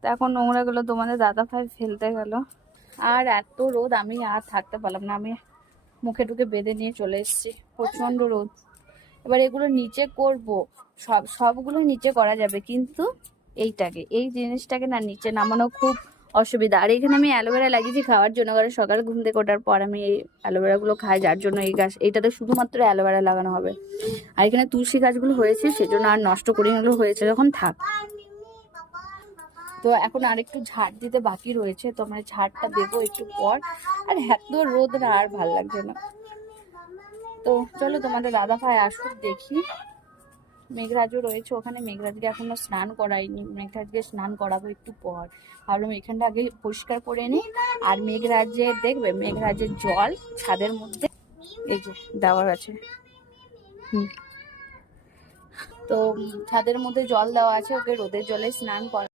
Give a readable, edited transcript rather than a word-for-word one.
তো এখন নোংরাগুলো তোমাদের দাদা ভাই ফেলতে গেল। আর এত রোদ, আমি আর থাকতে পারলাম না, আমি মুখে টুকে বেঁধে নিয়ে চলে এসেছি, প্রচন্ড রোদ। এবার এগুলো নিচে করব, সবগুলো নিচে করা যাবে, কিন্তু এই জিনিসটাকে না নিচে নামানো খুব অসুবিধা। আর এখানে আমি অ্যালোভেরা লাগিয়েছি খাওয়ার জন্য, কারণ সকালে ঘুম থেকে ওঠার পর আমি এই অ্যালোভেরা গুলো খাই, যার জন্য এই গাছ এইটাতে শুধুমাত্র অ্যালোভেরা লাগানো হবে। আর এখানে তুলসী গাছগুলো হয়েছে, সেজন্য আর নষ্ট করি না, হয়েছে যখন থাক। তো এখন আরেকটু ঝাড় দিতে বাকি রয়েছে, তো আমরা ঝাড়টা দেবো একটু পর। আর এত রোদ না, আর ভাল লাগছে না। তো চলো তোমাদের দাদা ভাই আসুক দেখি। মেঘরাজও রয়েছে ওখানে, মেঘরাজকে এখনো স্নান করাইনি, মেঘরাজকে স্নান করাবো একটু পর। ভাবলাম এখানটা আগে পরিষ্কার করে নিই। আর মেঘরাজের দেখবে, মেঘরাজের জল ছাদের মধ্যে এই যে দেওয়া আছে। তো ছাদের মধ্যে জল দেওয়া আছে, ওকে রোদের জলে স্নান করা।